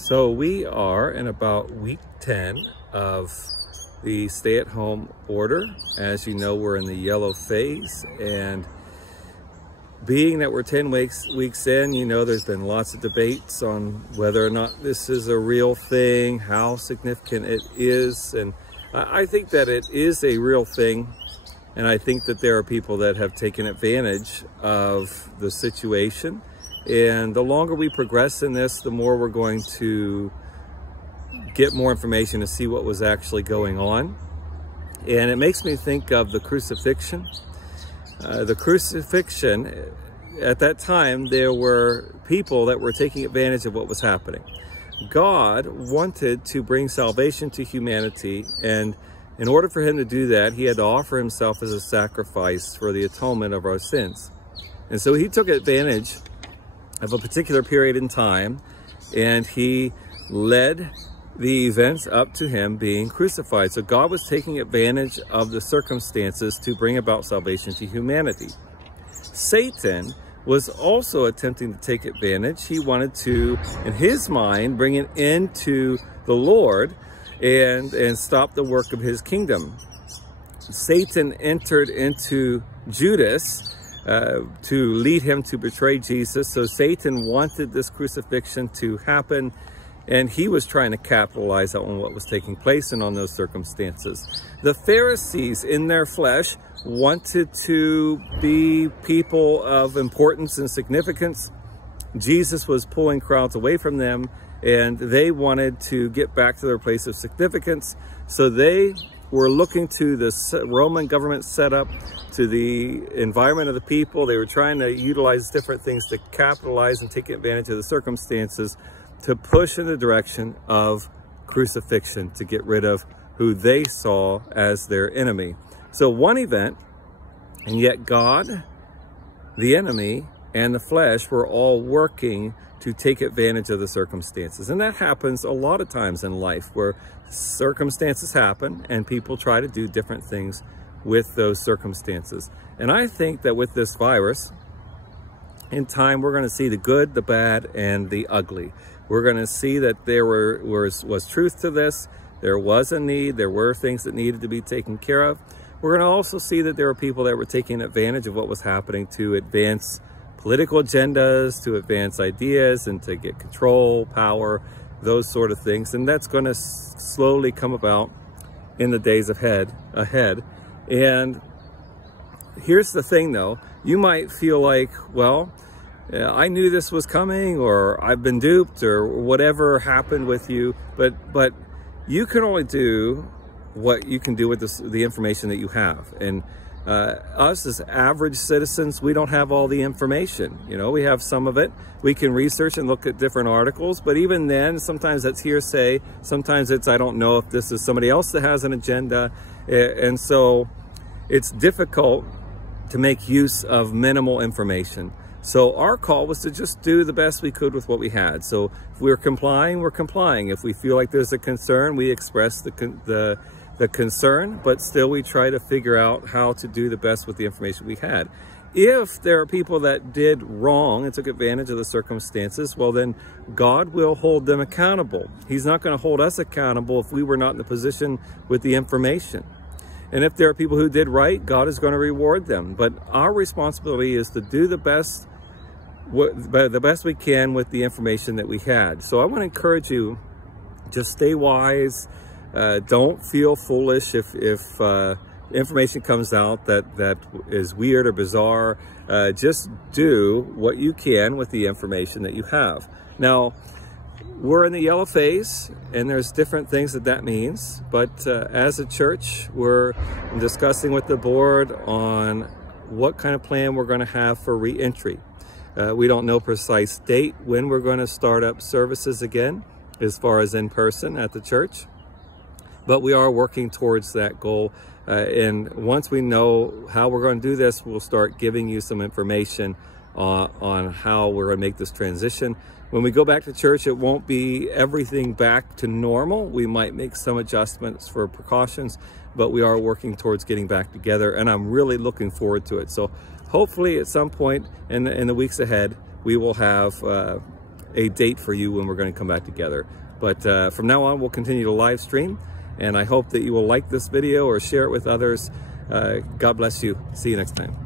So we are in about week 10 of the stay-at-home order. As you know, we're in the yellow phase, and being that we're 10 weeks in, you know, there's been lots of debates on whether or not this is a real thing, how significant it is, and I think that it is a real thing, and I think that there are people that have taken advantage of the situation. And the longer we progress in this, the more we're going to get more information to see what was actually going on. And it makes me think of the crucifixion. The crucifixion, at that time, there were people that were taking advantage of what was happening. God wanted to bring salvation to humanity, and in order for him to do that, he had to offer himself as a sacrifice for the atonement of our sins. And so he took advantage of a particular period in time, and he led the events up to him being crucified. So God was taking advantage of the circumstances to bring about salvation to humanity. Satan was also attempting to take advantage. He wanted to, in his mind, bring an end to the Lord and stop the work of his kingdom. Satan entered into Judas to lead him to betray Jesus. So Satan wanted this crucifixion to happen, and he was trying to capitalize on what was taking place and on those circumstances. The Pharisees, in their flesh, wanted to be people of importance and significance. Jesus was pulling crowds away from them, and they wanted to get back to their place of significance. So they were looking to the Roman government setup, to the environment of the people. They were trying to utilize different things to capitalize and take advantage of the circumstances to push in the direction of crucifixion, to get rid of who they saw as their enemy. So one event, and yet God, the enemy, and the flesh were all working to take advantage of the circumstances. And that happens a lot of times in life, where circumstances happen and people try to do different things with those circumstances. And I think that with this virus, in time, we're going to see the good, the bad, and the ugly. We're going to see that there was truth to this. There was a need. There were things that needed to be taken care of. We're going to also see that there were people that were taking advantage of what was happening to advance political agendas, to advance ideas, and to get control, power, those sort of things. And that's going to slowly come about in the days ahead. And here's the thing, though. You might feel like, well, I knew this was coming, or I've been duped, or whatever happened with you. But you can only do what you can do with the information that you have. And us as average citizens, we don't have all the information. You know, we have some of it. We can research and look at different articles, but even then, sometimes that's hearsay. Sometimes it's, I don't know if this is somebody else that has an agenda. And so it's difficult to make use of minimal information. So our call was to just do the best we could with what we had. So if we're complying, we're complying. If we feel like there's a concern, we express the concern, but still we try to figure out how to do the best with the information we had. If there are people that did wrong and took advantage of the circumstances, well, then God will hold them accountable. He's not going to hold us accountable if we were not in the position with the information. And if there are people who did right, God is going to reward them. But our responsibility is to do the best we can with the information that we had. So I want to encourage you, just stay wise. Don't feel foolish if information comes out that is weird or bizarre. Just do what you can with the information that you have. Now, we're in the yellow phase, and there's different things that means. But as a church, we're discussing with the board on what kind of plan we're going to have for re-entry. We don't know precise date when we're going to start up services again, as far as in person at the church. But we are working towards that goal. And once we know how we're going to do this, we'll start giving you some information on how we're going to make this transition. When we go back to church, it won't be everything back to normal. We might make some adjustments for precautions, but we are working towards getting back together, and I'm really looking forward to it. So hopefully at some point in the weeks ahead, we will have a date for you when we're going to come back together. But from now on, we'll continue to live stream, and I hope that you will like this video or share it with others. God bless you. See you next time.